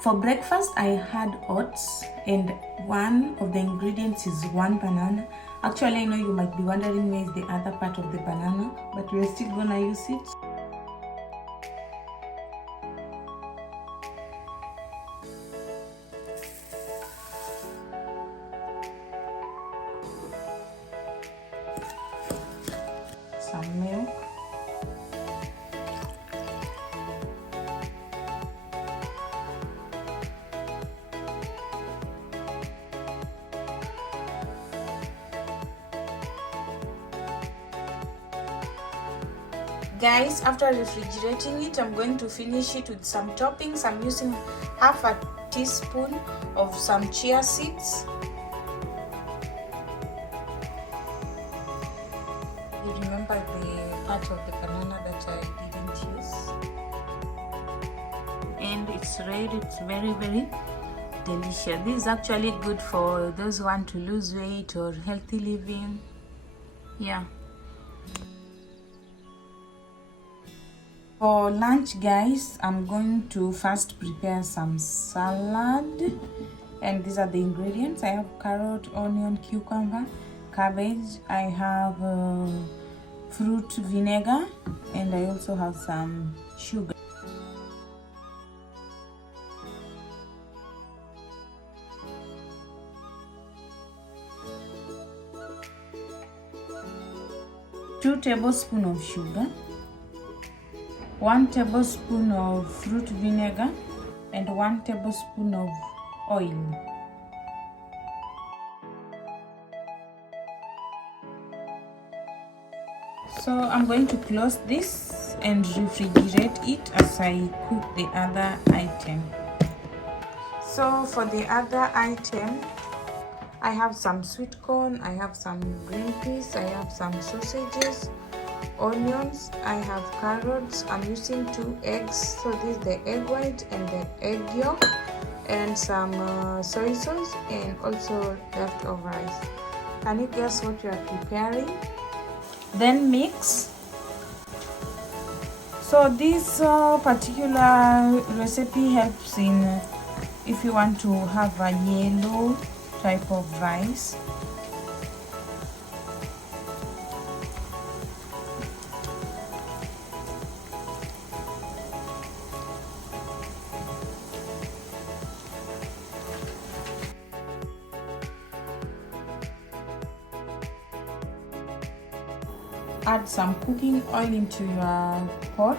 For breakfast, I had oats, and one of the ingredients is one banana. Actually, I know you might be wondering where is the other part of the banana, but we're still gonna use it. Some milk. Guys, after refrigerating it, I'm going to finish it with some toppings. I'm using half a teaspoon of some chia seeds. You remember the part of the banana that I didn't use? And it's ready. It's very, very delicious. This is actually good for those who want to lose weight or healthy living. Yeah. For lunch, guys, I'm going to first prepare some salad, and these are the ingredients. I have carrot, onion, cucumber, cabbage. I have fruit vinegar, and I also have some sugar. Two tablespoons of sugar, 1 tablespoon of fruit vinegar, and 1 tablespoon of oil. So I'm going to close this and refrigerate it as I cook the other item. So for the other item, I have some sweet corn, I have some green peas, I have some sausages, onions, I have carrots. I'm using 2 eggs, so this is the egg white and the egg yolk, and some soy sauce, and also leftover rice. Can you guess what you are preparing? Then mix. So this particular recipe helps in if you want to have a yellow type of rice. Add some cooking oil into your pot,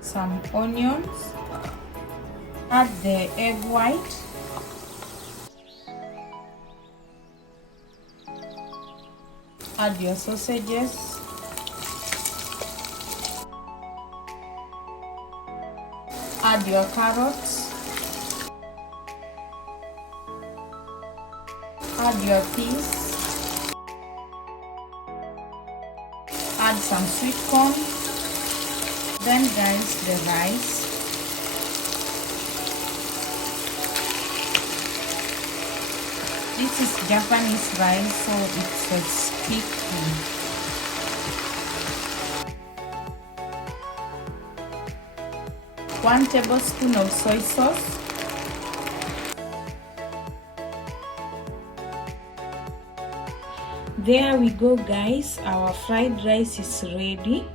some onions, add the egg white, add your sausages, add your carrots, add your peas, add some sweet corn, then guys the rice, this is Japanese rice, so it's a sticky. 1 tablespoon of soy sauce, there we go guys, our fried rice is ready.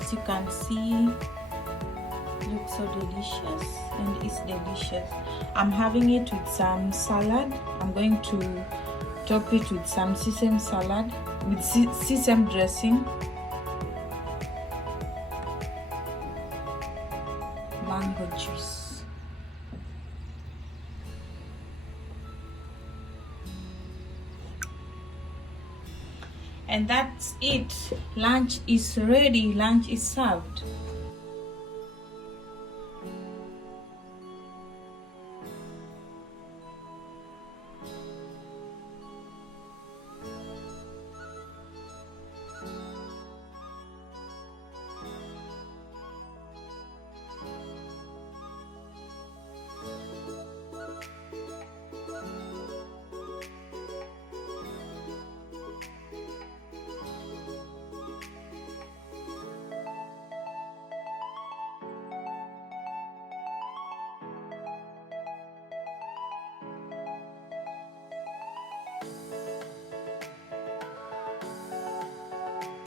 As you can see, it looks so delicious, and it's delicious. I'm having it with some salad. I'm going to top it with some sesame salad with sesame dressing, mango juice. And that's it. Lunch is ready. Lunch is served.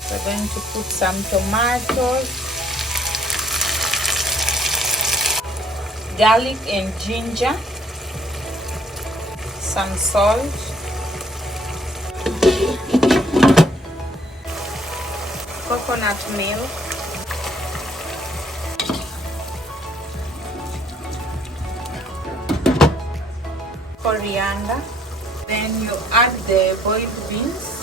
We're going to put some tomatoes, garlic and ginger, some salt, coconut milk, coriander. Then you add the boiled beans.